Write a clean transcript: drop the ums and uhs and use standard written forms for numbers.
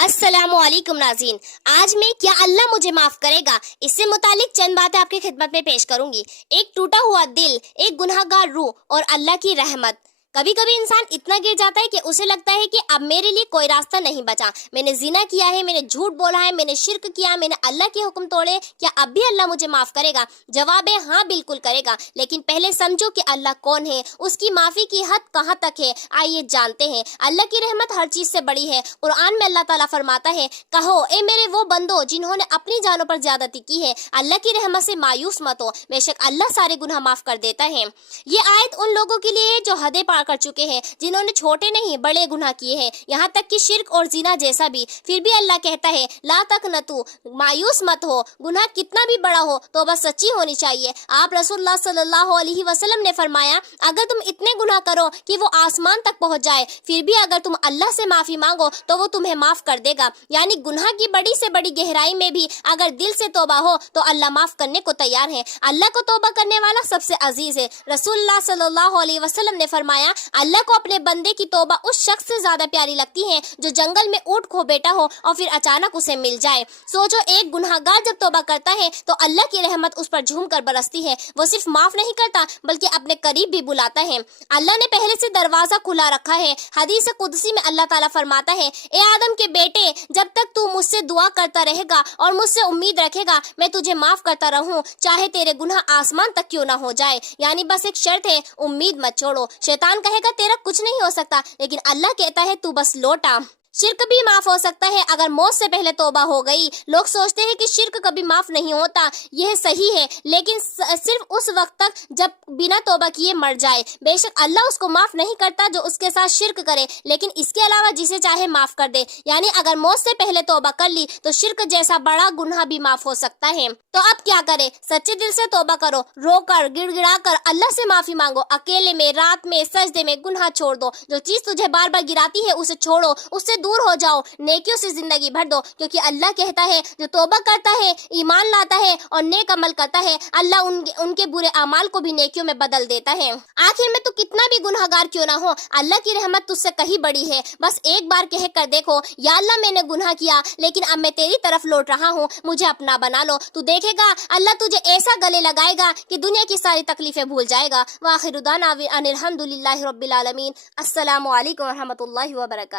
अस्सलामुअलैकुम नाज़रीन। आज मैं क्या अल्लाह मुझे माफ करेगा इससे मुतालिक चंद बातें आपकी खिदमत में पेश करूंगी। एक टूटा हुआ दिल, एक गुनहगार रूह और अल्लाह की रहमत। कभी कभी इंसान इतना गिर जाता है कि उसे लगता है कि अब मेरे लिए कोई रास्ता नहीं बचा। मैंने जिना किया है, मैंने झूठ बोला है, मैंने शिर्क किया, मैंने अल्लाह के हुक्म तोड़े, क्या अब भी अल्लाह मुझे माफ करेगा? जवाब है हाँ, बिल्कुल करेगा। लेकिन पहले समझो कि अल्लाह कौन है, उसकी माफी की हद कहाँ तक है। आइए जानते हैं। अल्लाह की रहमत हर चीज से बड़ी है। कुरान में अल्लाह ताला फरमाता है, कहो ए मेरे वो बंदो जिन्होंने अपनी जानों पर ज्यादती की है, अल्लाह की रहमत से मायूस मत हो, बेशक अल्लाह सारे गुनाह माफ कर देता है। ये आयत उन लोगों के लिए है जो हदें पार कर चुके हैं, जिन्होंने छोटे नहीं बड़े गुनाह किए हैं, यहाँ तक कि शिर्क और जिना जैसा भी। फिर भी अल्लाह कहता है ला तकनतु, मायूस मत हो। गुनाह कितना भी बड़ा हो तो बस सच्ची होनी चाहिए। आप रसूलुल्लाह सल्लल्लाहु अलैहि वसल्लम ने फरमाया, अगर तुम इतने गुनाह करो कि वो आसमान तक पहुंच जाए, फिर भी अगर तुम अल्लाह से माफी मांगो तो वो तुम्हें माफ कर देगा। यानी गुनाह की बड़ी से बड़ी गहराई में भी अगर दिल से तौबा हो तो अल्लाह माफ करने को तैयार है। अल्लाह को तौबा करने वाला सबसे अजीज है। रसूलुल्लाह सल्लल्लाहु अलैहि वसल्लम ने फरमाया, अल्लाह को अपने बंदे की तौबा उस शख्स से ज्यादा प्यारी लगती है जो जंगल में ऊंट खो बैठा हो और फिर अचानक उसे मिल जाए। सोचो, एक गुनहगार जब तौबा करता है तो अल्लाह की रहमत उस पर झूम कर बरसती है। वो सिर्फ माफ नहीं करता बल्कि अपने करीब भी बुलाता है। अल्लाह ने पहले से दरवाजा खुला रखा है। हदीस कुदसी में अल्लाह ताला फरमाता है, ए आदम के बेटे, जब तक तू मुझसे दुआ करता रहेगा और मुझसे उम्मीद रखेगा, मैं तुझे माफ करता रहूं, चाहे तेरे गुनाह आसमान तक क्यों ना हो जाए। यानी बस एक शर्त है, उम्मीद मत छोड़ो। शैतान कहेगा तेरा कुछ नहीं हो सकता, लेकिन अल्लाह कहता है तू बस लौट आ। शिर्क भी माफ हो सकता है अगर मौत से पहले तौबा हो गई। लोग सोचते हैं कि शिर्क कभी माफ नहीं होता, यह सही है, लेकिन सिर्फ उस वक्त तक जब बिना तौबा किए मर जाए। बेशक अल्लाह उसको माफ नहीं करता जो उसके साथ शिर्क करे, लेकिन इसके अलावा जिसे चाहे माफ कर दे। यानी अगर मौत से पहले तौबा कर ली तो शिर्क जैसा बड़ा गुनाह भी माफ हो सकता है। तो अब क्या करे? सच्चे दिल से तौबा करो, रोकर गिड़गिड़ा कर अल्लाह से माफी मांगो। अकेले में, रात में, सजदे में गुनाह छोड़ दो। जो चीज तुझे बार बार गिराती है उसे छोड़ो, उससे दूर हो जाओ, नेकियों से जिंदगी भर दो, क्योंकि अल्लाह कहता है जो तौबा करता है, ईमान लाता है और नेक अमल करता है, अल्लाह उनके बुरे अमाल को भी नेकियों में बदल देता है। आखिर में तू कितना भी गुनहगार क्यों ना हो, अल्लाह की रहमत तुझसे कहीं बड़ी है। बस एक बार कह कर देखो, या अल्लाह मैंने गुनाह किया लेकिन अब मैं तेरी तरफ लौट रहा हूँ, मुझे अपना बना लो। तू देखेगा अल्लाह तुझे ऐसा गले लगाएगा कि दुनिया की सारी तकलीफें भूल जाएगा। वाखिर दाना अनिल हम्दुलिल्लाहि रब्बिल आलमीन। अस्सलामु अलैकुम व रहमतुल्लाहि व बरकातहू।